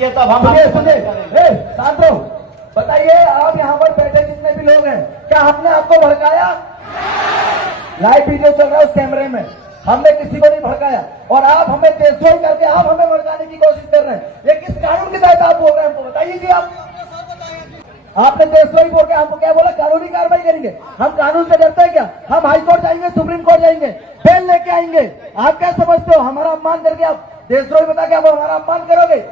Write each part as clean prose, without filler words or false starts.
दीजिए तब हम शांत रहो। बताइए आप यहाँ पर बैठे जितने भी लोग हैं, क्या हमने आपको भड़काया? लाइव वीडियो चल रहा है उस कैमरे में, हमने किसी को नहीं भड़काया। और आप हमें देशद्रोही करके आप हमें भड़काने की कोशिश कर रहे हैं। ये किस कानून के तहत आप बोल रहे हैं, हमको बताइए जी। आपने देशद्रोही बोल के हमको क्या बोला? कानूनी कार्रवाई करेंगे। हम कानून से डरते हैं क्या? हम हाई कोर्ट जाएंगे, सुप्रीम कोर्ट जाएंगे, बेल लेके आएंगे। आप क्या समझते हो? हमारा अपमान करके आप देशद्रोही बता के आप हमारा अपमान करोगे?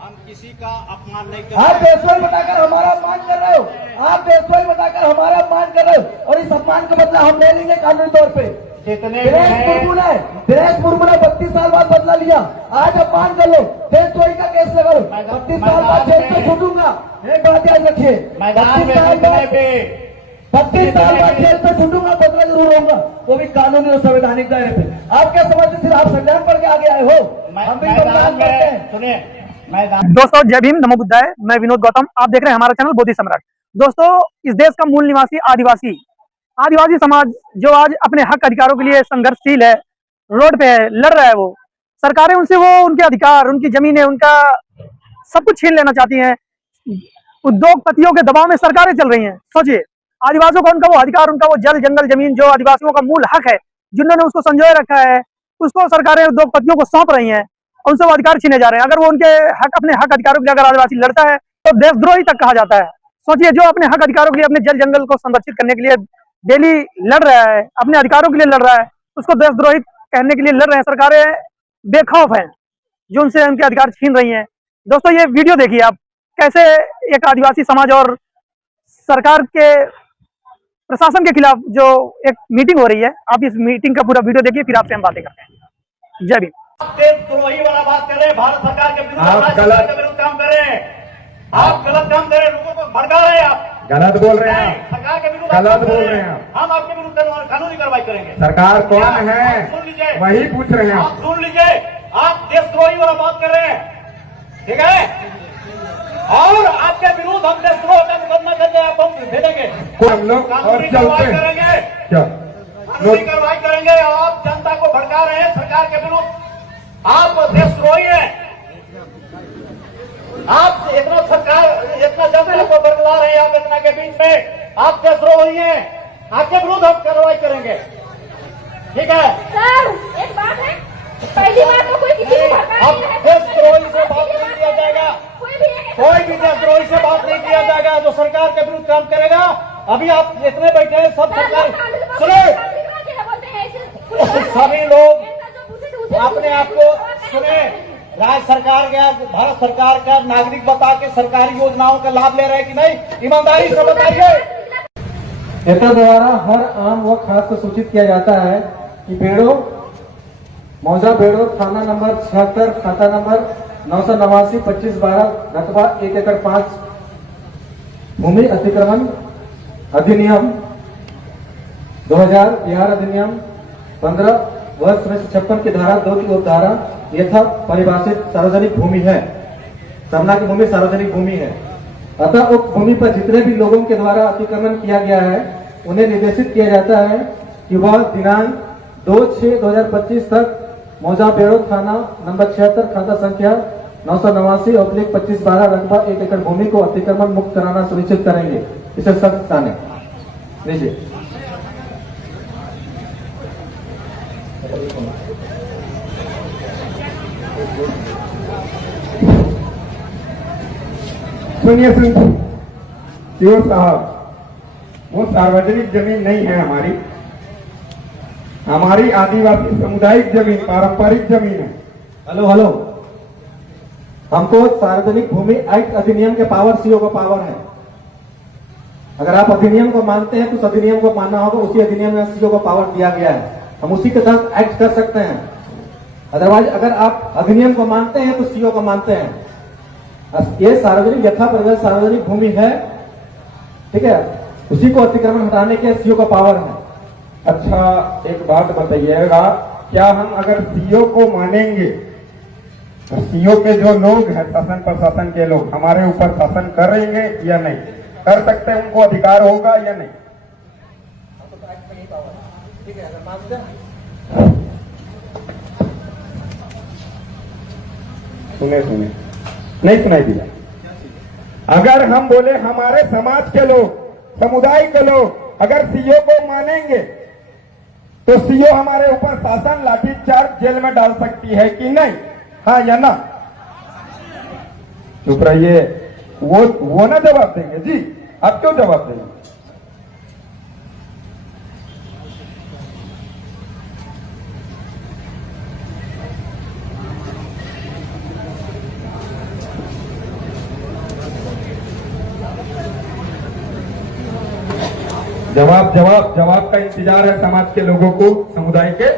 हम किसी का अपमान नहीं कर आप देशद्रोही बताकर हमारा अपमान कर रहे हो। आप देशद्रोही बताकर हमारा अपमान कर रहे हो, और इस अपमान का बदला हम ले लेंगे कानूनी तौर पे। जितने दिनेश मुर्मू ने 32 साल बाद बदला लिया। आज अपमान कर लो, देशद्रोही का केस लगा लो, 32 साल बाद जेल से छूटूंगा। एक बात याद रखिए, 32 साल बाद जेल से छूटूंगा, बदला जरूर होगा, वो भी कानूनी और संवैधानिक दायरे पे। आप क्या समझते सिर्फ आप संविधान पढ़ के आगे आए हो? हम भी संविधान पढ़ते हैं। सुनिए दोस्तों, जय भीम, नमो बुद्धाय। मैं विनोद गौतम, आप देख रहे हैं हमारा चैनल बोधि सम्राट। दोस्तों, इस देश का मूल निवासी आदिवासी समाज जो आज अपने हक अधिकारों के लिए संघर्षशील है, रोड पे है, लड़ रहा है। वो सरकारें उनसे वो उनके अधिकार, उनकी जमीनें, उनका सब कुछ छीन लेना चाहती हैं। उद्योगपतियों के दबाव में सरकारें चल रही हैं। सोचिए, आदिवासियों का उनका वो अधिकार, उनका वो जल जंगल जमीन जो आदिवासियों का मूल हक है, जिन्होंने उसको संजोए रखा है, उसको सरकारें उद्योगपतियों को सौंप रही हैं। उनसे वो अधिकार छीने जा रहे हैं। अगर वो उनके हक, अपने हक अधिकारों के लिए अगर आदिवासी लड़ता है तो देशद्रोही तक कहा जाता है। सोचिए, जो अपने हक अधिकारों के लिए, अपने जल जंगल को संरक्षित करने के लिए डेली लड़ रहा है, अपने अधिकारों के लिए लड़ रहा है, उसको देशद्रोही कहने के लिए लड़ रहे हैं। सरकारें बेखौफ हैं जो उनसे उनके अधिकार छीन रही हैं। दोस्तों, ये वीडियो देखिए आप, कैसे एक आदिवासी समाज और सरकार के प्रशासन के खिलाफ जो एक मीटिंग हो रही है। आप इस मीटिंग का पूरा वीडियो देखिए, फिर आपसे हम बातें करते हैं। जय भीम। देशद्रोही वाला बात करें, भारत सरकार के विरुद्ध, राज्य सरकार के विरुद्ध काम करें। आप गलत काम करें, लोगों को भड़का रहे हैं। आप गलत बोल रहे हैं, सरकार के विरुद्ध गलत बोल रहे हैं। हम आपके विरुद्ध कानूनी कार्रवाई करेंगे। सरकार कौन है सुन लीजिए, वही पूछ रहे हैं। आप सुन लीजिए, आप देशद्रोही वाला बात कर रहे हैं, ठीक है? और आपके विरुद्ध हम देशद्रोह का मुकदमा करके आप हम भेजेंगे। हम लोग और कानूनी चलते कार्रवाई हैं करेंगे, क्या? कानूनी कार्रवाई करेंगे। आप जनता को भड़का रहे हैं सरकार के विरुद्ध, आप देशद्रोही हैं। आप इतना सरकार, इतना जनता को बरकरार रहे हैं आप इतना के बीच में, आप देशद्रोही हैं। आपके विरुद्ध हम कार्रवाई करेंगे, ठीक है? सर, एक बात है, पहली बात तो कोई किसी को भड़का अब नहीं है। देशद्रोही से बात नहीं किया जाएगा, कोई भी देशद्रोही से बात नहीं किया जाएगा जो सरकार के विरुद्ध काम करेगा। अभी आप इतने बैठे हैं, सब सरकार सुने, सभी लोग अपने आप को सुने, राज्य सरकार का, भारत सरकार का नागरिक बता के सरकारी योजनाओं का लाभ ले रहे हैं कि नहीं, ईमानदारी से बताइए। नेता द्वारा हर आम व खास को सूचित किया जाता है कि मौजा बेड़ो थाना नंबर 76, खाता नंबर 989 2512, रकबा 1 एकड़ 5, भूमि अतिक्रमण अधिनियम 2000, बिहार अधिनियम 15 वर्ष 56 की धारा 2 की उपधारा यथा परिभाषित सार्वजनिक भूमि है। सरना की भूमि सार्वजनिक भूमि है। अतः उक्त भूमि पर जितने भी लोगों के द्वारा अतिक्रमण किया गया है, उन्हें निर्देशित किया जाता है कि वह दिनांक 2/6/2025 तक मौजा बेड़ो थाना नंबर 76, खाता संख्या 989/2512, रकबा 1 एकड़ भूमि को अतिक्रमण मुक्त कराना सुनिश्चित करेंगे। इसे सख्त ताने लीजिए। सुनिए सीओ साहब, वो सार्वजनिक जमीन नहीं है हमारी आदिवासी सामुदायिक जमीन, पारंपरिक जमीन है। हेलो, हमको सार्वजनिक भूमि एक्ट अधिनियम के पावर, सीओ का पावर है। अगर आप अधिनियम को मानते हैं तो उस अधिनियम को मानना होगा। उसी अधिनियम में सीओ को पावर दिया गया है, हम उसी के तहत एक्ट कर सकते हैं। अदरवाइज अगर आप अधिनियम को मानते हैं तो सीओ को मानते हैं। ये सार्वजनिक, यथा परिभाषित सार्वजनिक भूमि है, ठीक है? उसी को अतिक्रमण हटाने के सीओ का पावर है। अच्छा, एक बात बताइएगा, क्या हम अगर सीओ को मानेंगे, सीओ के जो लोग हैं, शासन प्रशासन के लोग, हमारे ऊपर शासन करेंगे या नहीं कर सकते? उनको अधिकार होगा या नहीं? सुने नहीं सुनाई दिया। अगर हम बोले हमारे समाज के लोग, समुदाय के लोग अगर सीओ को मानेंगे तो सीओ हमारे ऊपर शासन, लाठीचार्ज, जेल में डाल सकती है कि नहीं? हाँ या ना? चुप रहिए, वो ना जवाब देंगे जी। आप क्यों जवाब देंगे? जवाब का इंतजार है समाज के लोगों को, समुदाय के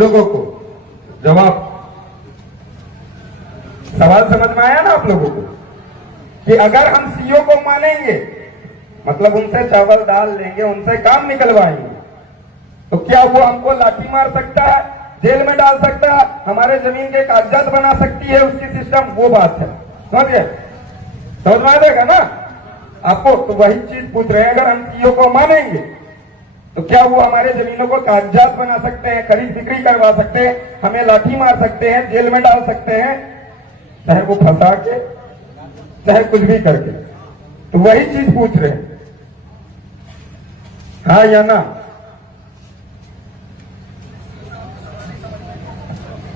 लोगों को। जवाब, सवाल समझ में आया ना आप लोगों को? कि अगर हम सीओ को मानेंगे, मतलब उनसे चावल दाल लेंगे, उनसे काम निकलवाएंगे, तो क्या वो हमको लाठी मार सकता है, जेल में डाल सकता है, हमारे जमीन के कागजात बना सकती है उसकी सिस्टम? वो बात है, समझ गए? समझ में आ जाएगा ना आपको? तो वही चीज पूछ रहे हैं, अगर हम सीओ को मानेंगे तो क्या वो हमारे जमीनों को कागजात बना सकते हैं, खरीद बिक्री करवा सकते हैं, हमें लाठी मार सकते हैं, जेल में डाल सकते हैं, चाहे वो फंसा के, चाहे कुछ भी करके? तो वही चीज पूछ रहे हैं, हाँ या ना?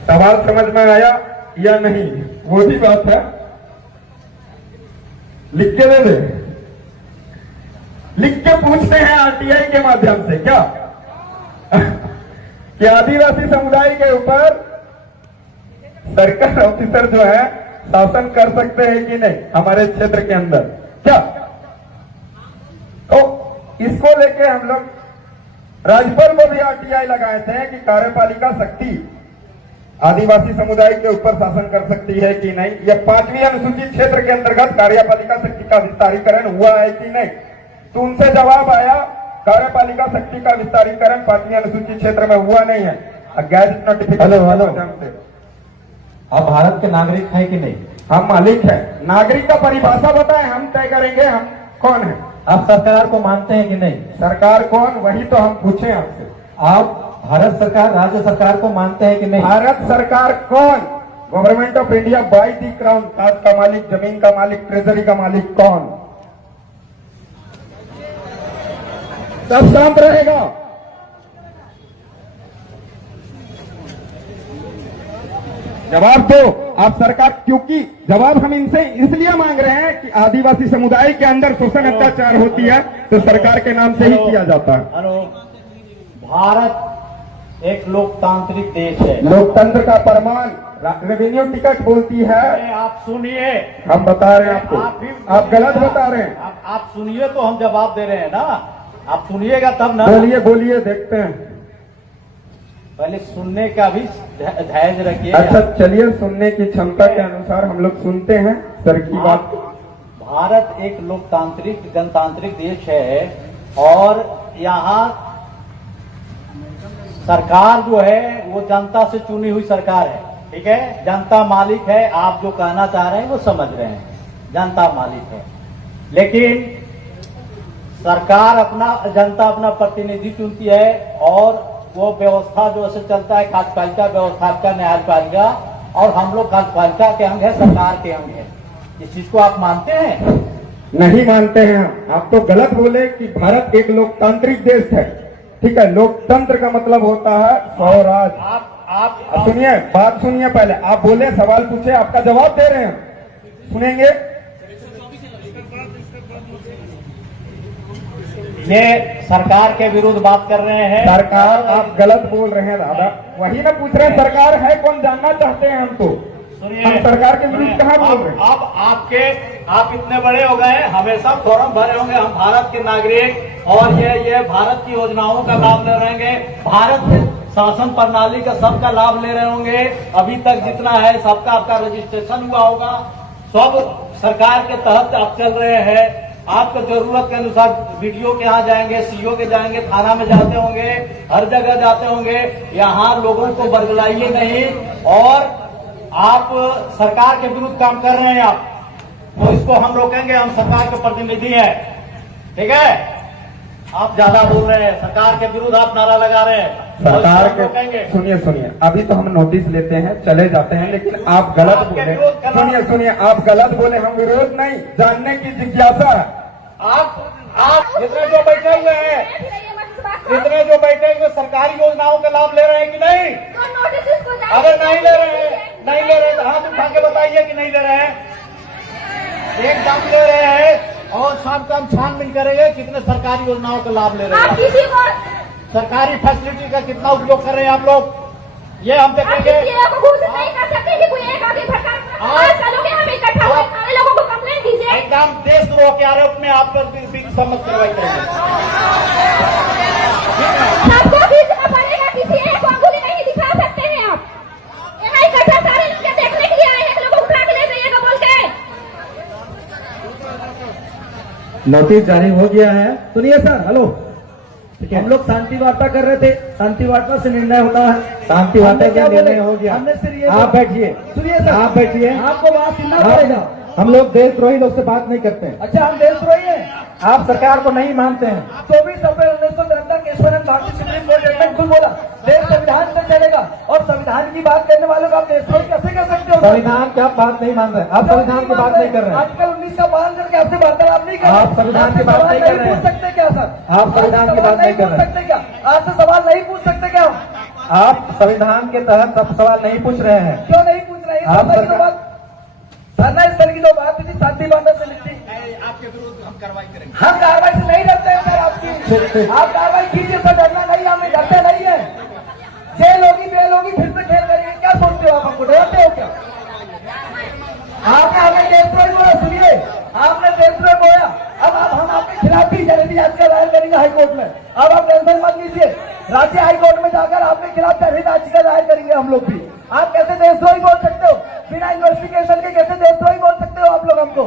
सवाल समझ में आया या नहीं? वो भी बात है, लिख के दे दे। लिख के पूछते हैं आरटीआई के माध्यम से क्या कि आदिवासी समुदाय के ऊपर सरकार ऑफिसर जो है शासन कर सकते हैं कि नहीं हमारे क्षेत्र के अंदर? क्या तो इसको लेके हम लोग राज्यपाल को भी आरटीआई लगाए थे कि कार्यपालिका शक्ति आदिवासी समुदाय के ऊपर शासन कर सकती है कि नहीं, या 5वीं अनुसूचित क्षेत्र के अंतर्गत कार्यपालिका शक्ति का विस्तारीकरण हुआ है कि नहीं? तो उनसे जवाब आया कार्यपालिका शक्ति का विस्तारीकरण 5वीं अनुसूचित क्षेत्र में हुआ नहीं है। गैजेट नोटिफिकेशन से आप भारत के नागरिक हैं कि नहीं? हम मालिक है। नागरिक का परिभाषा बताएं, हम तय करेंगे हम कौन है। आप सरकार को मानते हैं कि नहीं? सरकार कौन, वही तो हम पूछे आपसे। आप भारत सरकार, राज्य सरकार को मानते हैं कि नहीं? भारत सरकार कौन? Government of India by the crown, ताज का मालिक, जमीन का मालिक, ट्रेजरी का मालिक कौन? सब शांत रहेगा। जवाब दो आप सरकार, क्योंकि जवाब हम इनसे इसलिए मांग रहे हैं कि आदिवासी समुदाय के अंदर शोषण अत्याचार होती है तो सरकार के नाम से ही किया जाता है। हेलो, भारत एक लोकतांत्रिक देश है। लोकतंत्र का प्रमाण रेवेन्यू टिकट बोलती है। आप सुनिए, हम बता रहे हैं आपको, आप गलत बता रहे हैं। आप सुनिए तो हम जवाब दे रहे हैं ना, आप सुनिएगा तब ना। बोलिए बोलिए, देखते हैं। पहले सुनने का भी धैर्य रखिए। अच्छा चलिए, सुनने की क्षमता के अनुसार हम लोग सुनते हैं सर की बात। भारत एक लोकतांत्रिक जनतांत्रिक देश है और यहाँ सरकार जो है वो जनता से चुनी हुई सरकार है, ठीक है? जनता मालिक है। आप जो कहना चाह रहे हैं वो समझ रहे हैं, जनता मालिक है, लेकिन सरकार जनता अपना प्रतिनिधि चुनती है और वो व्यवस्था जो ऐसे चलता है, कार्यपालिका व्यवस्थापिका, न्यायपालिका, और हम लोग कार्यपालिका के अंग है, सरकार के अंग है। इस चीज को आप मानते हैं? नहीं मानते हैं। आप तो गलत बोले कि भारत एक लोकतांत्रिक देश है, ठीक है? लोकतंत्र का मतलब होता है स्वराज। आप सुनिए, बात सुनिए, पहले आप बोले, सवाल पूछे, आपका जवाब दे रहे हैं, सुनेंगे? ये सरकार के विरुद्ध बात कर रहे हैं। सरकार, आप गलत बोल रहे हैं दादा। वही ना पूछ रहे हैं, सरकार है कौन, जानना चाहते हैं हमको। सुनिए, हम सरकार के विरुद्ध कहाँ बोल रहे हैं? आप इतने बड़े हो गए, हमेशा फॉर्म भरे होंगे, हम भारत के नागरिक और ये भारत की योजनाओं का लाभ ले रहे होंगे, भारत के शासन प्रणाली का सबका लाभ ले रहे होंगे। अभी तक जितना है सबका आपका रजिस्ट्रेशन हुआ होगा, सब सरकार के तहत आप चल रहे हैं। आपको जरूरत के अनुसार वीडियो के यहाँ जाएंगे, सीओ के जाएंगे, थाना में जाते होंगे, हर जगह जाते होंगे। यहाँ लोगों को बरगलाइए नहीं, और आप सरकार के विरुद्ध काम कर रहे हैं आप, तो इसको हम रोकेंगे। हम सरकार के प्रतिनिधि हैं, ठीक है? आप ज्यादा बोल रहे हैं, सरकार के विरुद्ध आप नारा लगा रहे हैं। सरकार तो कहेंगे। के सुनिए अभी तो हम नोटिस लेते हैं चले जाते हैं, लेकिन आप गलत आपके बोले। विरोध करना- सुनिए आप गलत बोले, हम विरोध नहीं, जानने की जिज्ञासा है। आप जितने जो बैठे हुए हैं, जितने जो बैठे हुए सरकारी योजनाओं का लाभ ले रहे हैं कि नहीं? अगर नहीं ले रहे हैं तो हाथ उठा के बताइए कि नहीं ले रहे हैं। एकदम ले रहे हैं और शाम को हम छानबीन करेंगे कितने सरकारी योजनाओं का लाभ ले रहे आप हैं, किसी को सरकारी फैसिलिटी का कितना उपयोग कर रहे हैं आप लोग, ये हम आप देखेंगे। किसी को घोषित नहीं कर सकते कि कोई एक आगे भटका। आप- चलोगे हम इकट्ठा हुए सारे लोगों को कंप्लेंट दीजिए। एकदम देशद्रोह के आरोप में आप पर भी सम्मत कार्रवाई करेंगे। सबको खींचना पड़ेगा, किसी एक को अंगुली नहीं दिखा सकते हैं आप। यहाँ इकट्ठा सारे लोग देखने के लिए आए हैं, लोगों को उठा के ले जाइएगा बोल के। नोटिस जारी हो गया है। सुनिए सर, हेलो, हम लोग शांति वार्ता कर रहे थे, शांति वार्ता से निर्णय होता है। शांति वार्ता का निर्णय हो गया। हमने सिर्फ ये आप बैठिए, सुनिए सर, आप बैठिए, आपको बात सुनना पड़ेगा। हम लोग देशद्रोही लोग से बात नहीं करते हैं। अच्छा, हम देशद्रोही हैं? आप सरकार को नहीं मानते हैं। 24 अप्रैल 1973 केशवानंद भारतीय सुप्रीम कोर्ट जजमेंट खुद बोला देश संविधान से चलेगा, और संविधान की बात करने वालों को आप देशद्रोही कैसे कर सकते हो? संविधान की आप बात नहीं मान रहे, आप संविधान की बात नहीं कर रहे हैं। आर्टिकल 19 का पालन करके आपसे वार्तालाप नहीं कर रहे, आप संविधान की बात नहीं कर रहे हैं। पूछ सकते क्या सर? आप संविधान की बात नहीं कर रहे क्या? आपसे सवाल नहीं पूछ सकते क्या? आप संविधान के तहत सब सवाल नहीं पूछ रहे हैं। क्यों नहीं पूछ रहे? आप धरना इस तरह की जो बात थी शांति वार्ता से मिलती, आपके विरुद्ध हम कार्रवाई करेंगे। हम कार्रवाई से नहीं डरते हैं सर आपकी। आप कार्रवाई कीजिए सर, डरना नहीं, हमें डरते नहीं है। जेल होगी बेल होगी फिर से खेल करेंगे, क्या सोचते हो आप? हमको डरते हो क्या? आपने हमें देशद्रोही बोला, सुनिए, आपने देशद्रोही बोला। अब हम आपके खिलाफ भी जनहित याचिका दायर करेंगे हाईकोर्ट में। अब आप टेंशन मत लीजिए, राज्य हाईकोर्ट में जाकर आपके खिलाफ जनहित याचिका दायर करेंगे हम लोग भी। आप कैसे देशद्रोही बोल सकते हो? बिना इन्वेस्टिगेशन के कैसे देशद्रोही बोल सकते हो आप लोग? हमको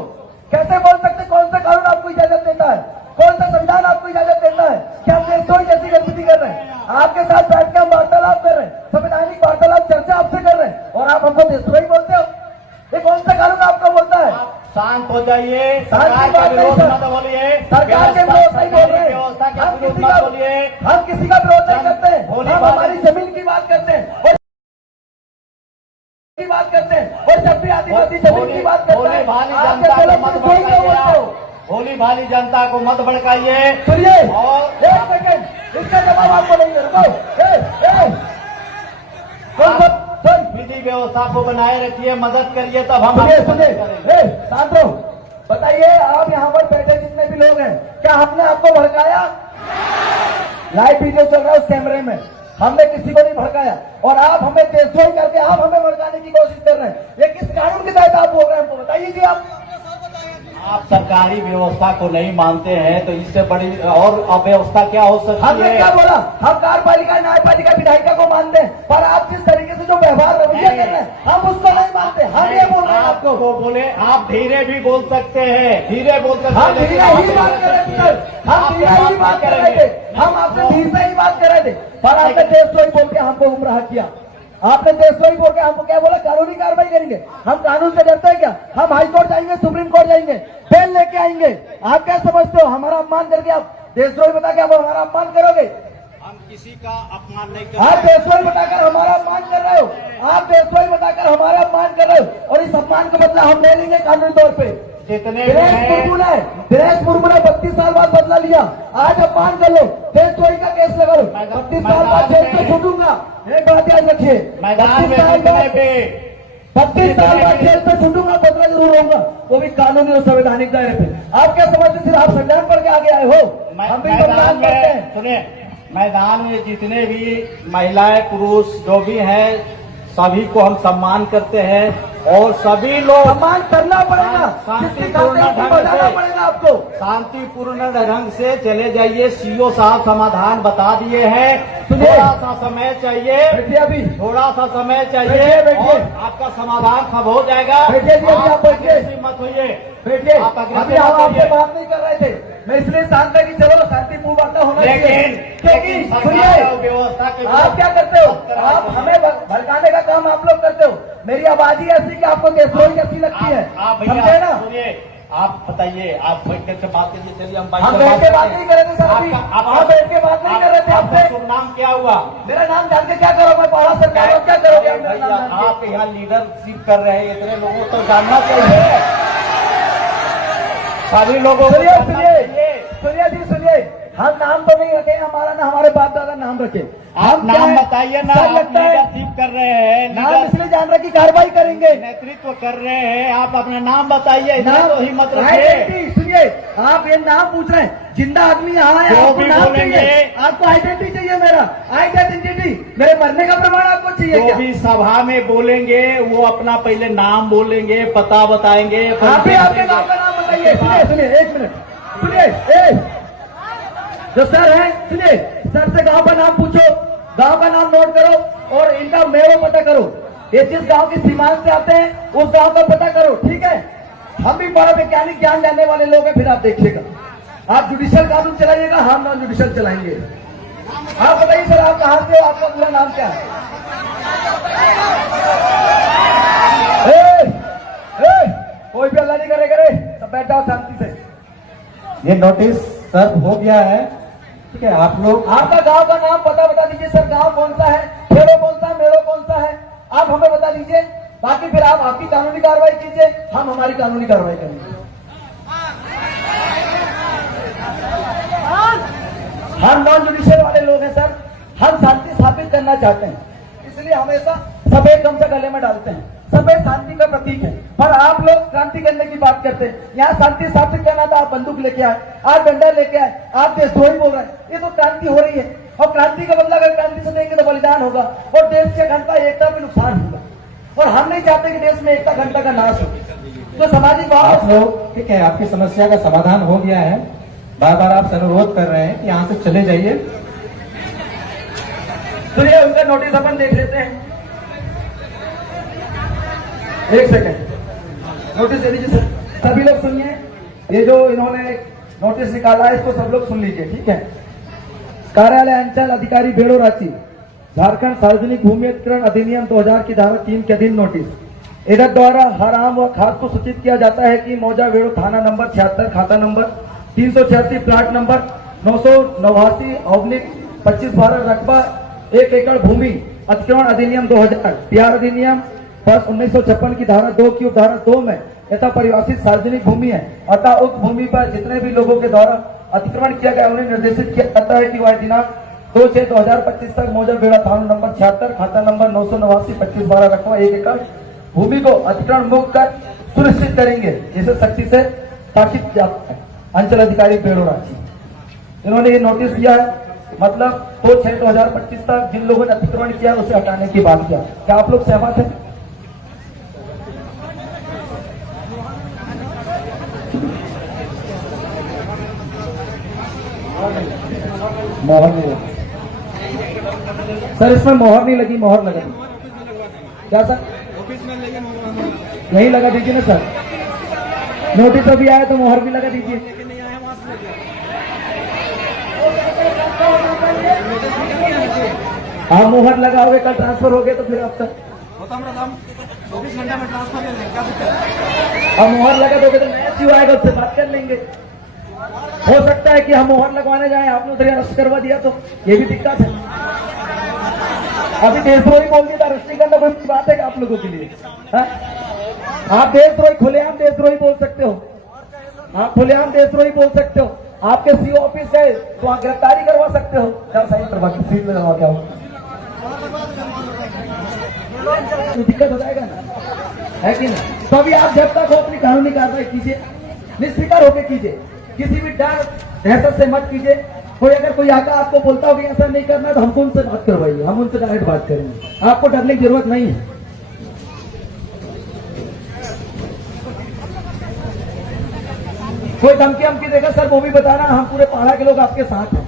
कैसे बोल सकते? कौन सा कानून आपको इजाजत देता है? कौन सा संविधान आपको इजाजत देता है कि हम देशद्रोही जैसी गतिविधि कर रहे हैं? आपके साथ बैठ के हम वार्तालाप कर रहे हैं, संवैधानिक वार्तालाप चर्चा आपसे कर रहे हैं, और आप हमको देशद्रोही बोलते हो? ये कौन सा कानून आपको बोलता है? शांत हो जाइए, शांति सरकार का बात नहीं विरोध सर। मत बोलिए, सरकार के विरोध नहीं बोल रहे, व्यवस्था के हम विरोध किसी मत बोलिए। का हम किसी का विरोध नहीं करते हैं, होली हम बात- हमारी जमीन की बात करते हैं और की बात करते हैं। और जब भी आदिवासी जमीन की बात करते भोली हैं, भाली आप जनता कैसे को लोग मत देशद्रोही क्यों बोलते हो? भड़काइए, भोली भाली जनता को मत भड़काइए। सुनिए, और एक सेकंड, इसका जवाब आपको नहीं दे रुको। कौन सा? सुन, विधि व्यवस्था को बनाए रखिए, मदद करिए, तब हम सुनिए आपकी सुनिए, मदद करेंगे। शांत रहो। बताइए, आप यहाँ पर बैठे जितने भी लोग हैं, क्या हमने आपको भड़काया? लाइव वीडियो चल रहा है उस कैमरे में, हमने किसी को नहीं भड़काया, और आप हमें देशद्रोही करके आप हमें भड़काने की कोशिश कर रहे हैं। ये किस कानून के तहत आप बोल रहे हैं? हमको बताइए जी। आप सरकारी व्यवस्था को नहीं मानते हैं तो इससे बड़ी और अव्यवस्था क्या हो सकती हमने है? क्या बोला? हम कार्यपालिका न्यायपालिका विधायिका को मानते हैं, पर आप जिस तरीके से जो व्यवहार रवैया कर रहे हैं हम उसको नहीं मानते। हम ये बोल रहे हैं आपको। आपको बोले, आप धीरे भी बोल सकते हैं, धीरे बोल सकते हम हैं, धीरे ही बात कर रहे थे सर, हम धीरे ही बात कर रहे थे, हम आपसे धीरे से ही बात कर रहे थे, पर आपने देशद्रोही बोल के हमको गुमराह किया। आपने देशद्रोही बोल के हमको क्या बोला? कानूनी कार्रवाई करेंगे। हम कानून से डरते हैं क्या? हम हाई कोर्ट जाएंगे, सुप्रीम कोर्ट जाएंगे, बेल लेके आएंगे। आप क्या समझते हो? हमारा अपमान करके आप देशद्रोही बता के आप हमारा अपमान करोगे? हम किसी का अपमान नहीं आप करते। देशद्रोही बताकर हमारा अपमान कर रहे हो, आप देशद्रोही बताकर हमारा अपमान कर रहे हो, और इस अपमान का बदला हम ले लेंगे कानूनी तौर पे। जितने भी दिनेश हैं, मुर्मू ने 32 साल बाद बदला लिया, आज अपमान कर लो, देशद्रोही का केस लगा लो, 32 साल बाद जेल से छूटूंगा। एक बात याद रखिए, मैदान 32 में साल जीतने बाद पे 32 साल बाद जेल से छूटूंगा, बदला जरूर होगा, वो भी कानूनी और संवैधानिक दायरे पे। आप क्या समझते? सिर्फ आप संविधान पढ़ के आगे आए हो? हम भी मैदान संविधान पढ़ते हैं। में सुनिए, मैदान में जितने भी महिलाएं पुरुष जो भी हैं सभी को हम सम्मान करते हैं, और सभी लोग सम्मान करना पड़ेगा, जिसकी खाते उसको बजाना पड़ेगा आपको। शांतिपूर्ण ढंग से चले जाइए। सीओ साहब समाधान बता दिए हैं, सुनिए। थोड़ा सा समय चाहिए, बैठिए अभी, थोड़ा सा समय चाहिए, बैठिए। और आपका समाधान सब हो जाएगा। बैठिए जी, अभी आप बैठिए। अग्रेसिव मत होइए, बैठिए। आप अग्रेसिव अभी हम मत आपसे होइए। बात नहीं कर रहे थे, मैं इसलिए शांत है कि चलो शांतिपूर्ण वार्ता होना चाहिए। लेकिन क्योंकि सरकार सुनिए, और व्यवस्था के आप क्या करते हो? आप हमें भड़काने का काम आप लोग करते हो। मेरी आवाज ही ऐसी कि आपको देशद्रोही कैसी लगती है, आप समझे भैया ना? सुनिए, आप बताइए, आप बैठ कर बात कीजिए। चलिए हम हम बैठ के बात नहीं कर रहे थे सर अभी। आप बैठ के बात नहीं कर रहे थे आपका आपसे। शुभ नाम क्या हुआ? मेरा नाम जान के क्या करो, मैं पढ़ा सरकार और क्या करोगे आप मेरा नाम जान के? आप यहाँ लीडरशिप कर रहे हैं, इतने लोगों को तो जानना चाहिए, सभी लोगों को सुनिए जानना सुनिए चाहिए। सुनिए जी सुनिए, हम नाम तो नहीं रखे, हमारा ना हमारे बाप दादा नाम रखे। आप क्या नाम है? बताइए ना, सर आप लगता है लीडरशिप कर रहे हैं, नाम लीडर इसलिए जान रहे कि कार्रवाई करेंगे। नेतृत्व कर रहे हैं, आप अपना नाम बताइए, इतना नाम तो हिम्मत रखिए। आइडेंटिटी सुनिए, आप ये नाम पूछ रहे हैं, जिंदा आदमी यहाँ है, जो आपको भी नाम बोलेंगे। चाहिए, आपको आइडेंटिटी चाहिए, मेरा आइडेंटिटी, मेरे मरने का प्रमाण आपको चाहिए जो क्या? भी सभा में बोलेंगे वो अपना पहले नाम बोलेंगे, पता बताएंगे। आप भी आपके गाँव का नाम बताइए। सुनिए सुनिए एक मिनट सुनिए, जो सर है सुनिए, सर से गांव का नाम पूछो, गांव का नाम नोट करो और इनका मेरा पता करो। ये जिस गांव की सीमांत से आते हैं उस गांव का पता करो, ठीक है? हम भी बड़ा वैज्ञानिक ज्ञान जानने वाले लोग हैं, फिर आप देखिएगा। आप जुडिशियल कानून चलाइएगा, हम नॉन जुडिशियल चलाएंगे। आप बताइए सर, आप कहां से हो, आपका पूरा नाम क्या है? कोई भी अल्लाह नहीं करे, सब बैठ जाओ शांति से। ये नोटिस सर्व हो गया है, ठीक है? आप लोग आपका गांव का नाम पता बता दीजिए सर, गांव कौन सा है, खेड़ो कौन सा है, मेड़ो कौन सा है, आप हमें बता दीजिए। बाकी फिर आप आपकी कानूनी कार्रवाई कीजिए, हम हमारी कानूनी कार्रवाई करेंगे। हम नॉन जुडिशियल वाले लोग हैं सर, हम शांति स्थापित करना चाहते हैं, इसलिए हमेशा सफेद गम से गले में डालते हैं। सफेद शांति का प्रतीक है, पर आप लोग क्रांति करने की बात करते हैं। यहाँ शांति स्थापित करना था, आप बंदूक लेके आए, आप डंडा लेके आए, आप देशद्रोही बोल रहे हैं। ये तो क्रांति हो रही है, और क्रांति का बदला अगर क्रांति से देंगे तो बलिदान होगा और देश के अखंडता एकता पे नुकसान होगा, और हम नहीं चाहते कि देश में एकता अखंडता का नाश हो। तो सामाजिक आप भाव लोग, ठीक है, आपकी समस्या का समाधान हो गया है। बार बार आप अनुरोध कर रहे हैं कि यहाँ से चले जाइए। सुनिए, उनका नोटिस अपन देख लेते हैं। एक सेकंड, नोटिस दे दीजिए सर। सभी लोग सुनिए, ये जो इन्होंने नोटिस निकाला है इसको सब लोग सुन लीजिए, ठीक है? कार्यालय अंचल अधिकारी बेड़ो रांची, झारखंड सार्वजनिक भूमि अधिग्रहण अधिनियम 2000 की धारा 3 के अधीन नोटिस। इधर द्वारा हर आम व खास को सूचित किया जाता है कि मौजा बेड़ो थाना नंबर 76, खाता नंबर 386, प्लाट नंबर 989/25/12, रकबा 1 एकड़ भूमि अधिग्रहण अधिनियम 2000, बिहार अधिनियम वर्ष 1956 की धारा 2 की उपधारा 2 में यथा परिभाषित सार्वजनिक भूमि है। अतः उक्त भूमि पर जितने भी लोगों के द्वारा अतिक्रमण किया गया उन्हें निर्देशित किया जाता है कि वह दिनांक 2/6/2025 तक मौजा बेड़ा थाना नंबर 76, खाता नंबर 989/25/12, रकबा 1 एकड़ भूमि को अतिक्रमण मुक्त कर सुनिश्चित करेंगे। इसे सख्ती से ताकीद किया है। अंचल अधिकारी बेड़ो रांची, इन्होंने ये नोटिस दिया है, मतलब 2/6/2025 तक जिन लोगों ने अतिक्रमण किया उसे हटाने की बात किया। क्या आप लोग सहमत हैं? मोहर नहीं लगी सर, इसमें मोहर नहीं लगी, मोहर लगा क्या सर? यही लगा दीजिए ना सर, नोटिस अभी आया तो मोहर भी लगा दीजिए। आप मोहर लगाओगे, कल ट्रांसफर हो गए तो फिर अब तक 24 घंटा में ट्रांसफर ले लेंगे, अब मोहर लगा दोगे तो नया क्यों आएगा, उससे बात कर लेंगे। हो सकता है कि हम मोहर लगवाने जाएं, आपने उधर अरेस्ट करवा दिया तो ये भी दिक्कत है। अभी देशद्रोही बोल दिया, अरेस्ट नहीं करना कोई बात है आप लोगों के लिए? हा? आप देशद्रोही, खुलेआम देशद्रोही बोल सकते हो, आप खुलेआम देशद्रोही बोल सकते हो। आपके सीओ ऑफिस गए तो आप गिरफ्तारी करवा सकते हो, क्या सही करवा के सीट में क्या हो, दिक्कत हो जाएगा ना, है कि नहीं? तो अभी आप जब तक हो अपनी कानूनी कार्रवाई कीजिए, निष्फिक्र होकर कीजिए, किसी भी डर दहशत से मत कीजिए। कोई अगर कोई आकर आपको बोलता हो कि ऐसा नहीं करना तो हमको उनसे बात करवाइए, हम उनसे डायरेक्ट बात करेंगे, आपको डरने की जरूरत नहीं है। कोई धमकी हमकी देगा सर वो भी बताना, हम पूरे पहाड़ा के लोग आपके साथ हैं।